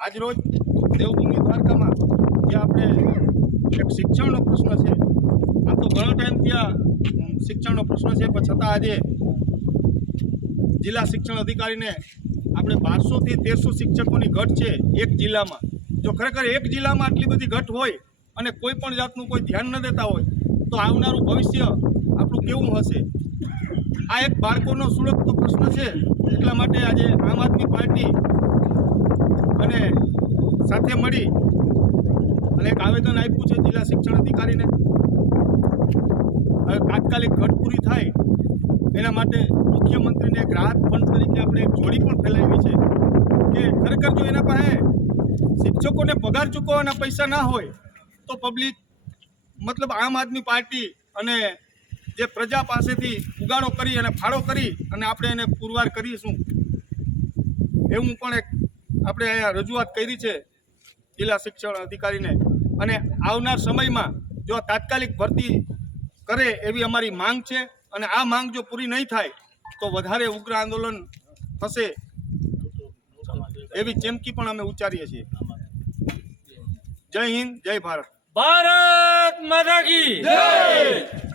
આજરોજ દેવભૂમિ દ્વારકામાં જે આપણે એક શિક્ષણનો પ્રશ્ન છે, આમ તો ઘણો ટાઈમથી આ શિક્ષણનો પ્રશ્ન છે, પણ છતાં આજે જિલ્લા શિક્ષણ અધિકારીને આપણે 1200 થી 1300 શિક્ષકોની ઘટ છે એક જિલ્લામાં. જો ખરેખર એક જિલ્લામાં આટલી બધી ઘટ હોય અને કોઈ પણ જાતનું કોઈ ધ્યાન ન દેતા હોય તો આવનારું ભવિષ્ય આપણું કેવું હશે? આ એક બાળકોનો સુરક્ષાનો પ્રશ્ન છે. એટલા માટે આજે આમ આદમી પાર્ટી અને સાથે મળી અને એક આવેદન આપ્યું છે જિલ્લા શિક્ષણ અધિકારીને. હવે તાત્કાલિક ઘટ પૂરી થાય એના માટે મુખ્યમંત્રીને એક રાહત ફંડ તરીકે આપણે એક જોડી પણ ફેલાવી છે કે ખરેખર જો એના પાસે શિક્ષકોને પગાર ચૂકવવાના પૈસા ના હોય તો પબ્લિક મતલબ આમ આદમી પાર્ટી અને જે પ્રજા પાસેથી ઉગાડો કરી અને ફાળો કરી અને આપણે એને પુરવાર કરીશું એવું પણ એક આપણે અહીંયા રજૂઆત કરી છે જિલ્લા શિક્ષણ અધિકારીને. અને આવનાર સમયમાં જો તાત્કાલિક ભરતી કરે એવી અમારી માંગ છે અને આ માંગ જો પૂરી નહીં થાય તો વધારે ઉગ્ર આંદોલન થશે એવી ચેમકી પણ અમે ઉચ્ચારીએ છીએ. જય હિન્દ, જય ભારત. ભારત માતા કી જય.